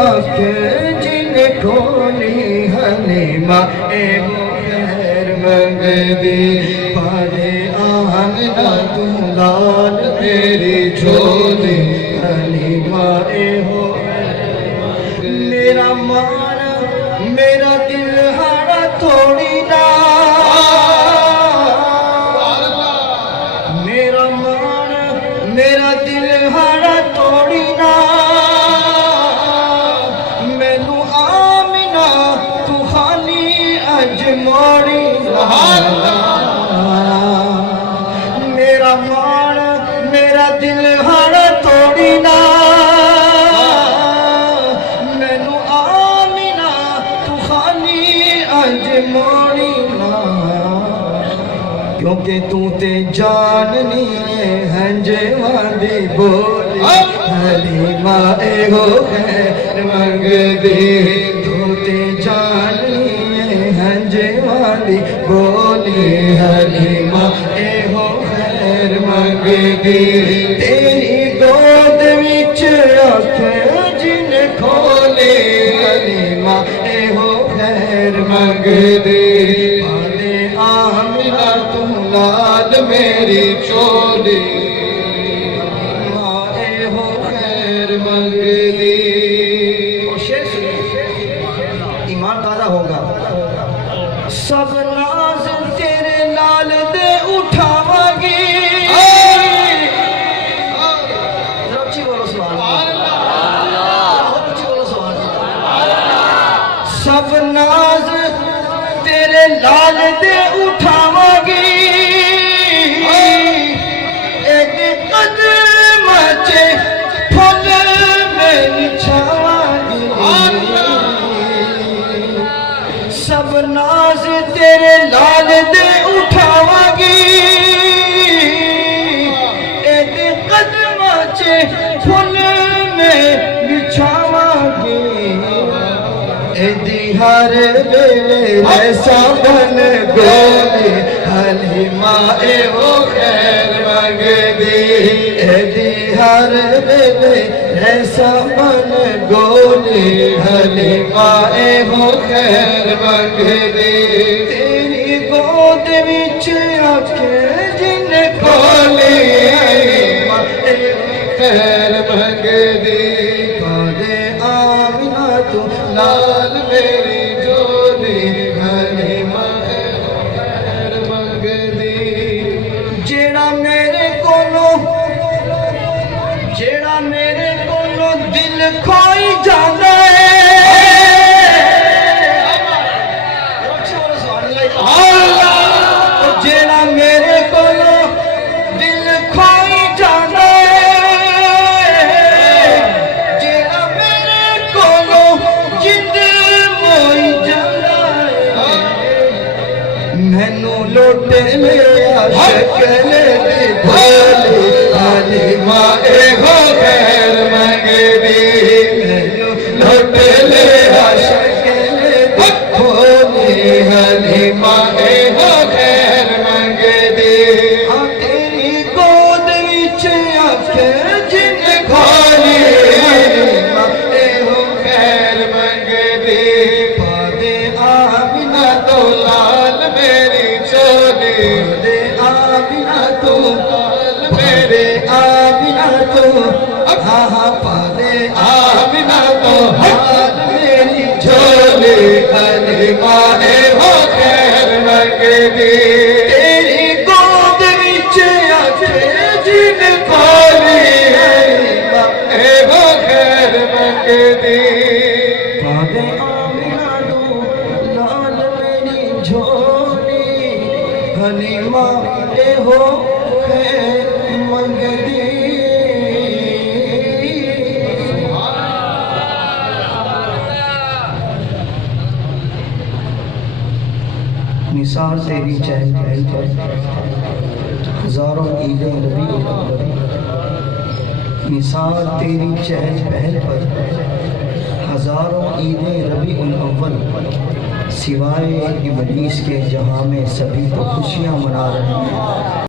आंखें जिन खोली हलीमा एगो खैर मंगदी पाले आमना तू लाल मेरी झोली हलीमा एगो मेरा मान मेरा दिल हारा थोड़ी ना मेरा मान मेरा दिल हारा थोड़ी ना मैनू आमिना तू खाली अज मोड़ी मेरा मान मेरा दिल हारा थोड़ी ना क्योंकि तू ते जाननी है जवादी बोली हलीमा एगो खैर मंगदी तू ते जाननी है जवादी बोली हलीमा एगो खैर मंगदी तेरी गोद विच अख जिन खोली हलीमा एगो खैर मंगदी आमिना तू लाल मेरी चोली माए हो खैर मंगदी। ईमान ताज़ा होगा सब नाज तेरे लाल दे उठावागी सब नाज तेरे लाल दे उठावागी एक कदम चे फल में छावागी सब नाज तेरे लाल दे उठावागी एक कदम चे फल में बिछावागी हर वेले सावन गोली हलीमा एगो खैर मंगदी हर वेले सावन गोली हलीमा एगो खैर मंगदी तेरी गोद विच आंखें जिन खोली हलीमा एगो खैर मंगदी पाले आमिना तू लाल मेरी मेरे कोलो दिल खोई जाता है जेड़ा मेरे कोलो दिल खोई जाता है जेड़ा मेरे कोलो जिंद मोई जाता है मैनू लोटे ले शक्ल दी भोली हलीमा एगो खैर मंगदी लोटे ले शक्ल दी भोली हलीमा एगो खैर मंगदी तेरी गोद विच आंखें जिन खोली हलीमा एगो खैर मंगदी पादे आमिना तो लाल मेरी चोली दे आमिना तो मेरे आमिना तो हाँ पादे आमिना तो हाल मेरी झोली हलीमा एगो खैर मंगदी तेरी गोद विच आंखें जिन खोली हलीमा एगो खैर मंगदी पादे आमिना तो लाल मेरी झोली हलीमा एगो खैर मंगदी निसार तेरी चहल पहल पर हजारों ईदें रबी अव्वल निसार तेरी चहल पहल पर हजारों ईदें रबी अव्वल सिवाय इब्लीस के जहां में सभी तो खुशियां मना रहे हैं।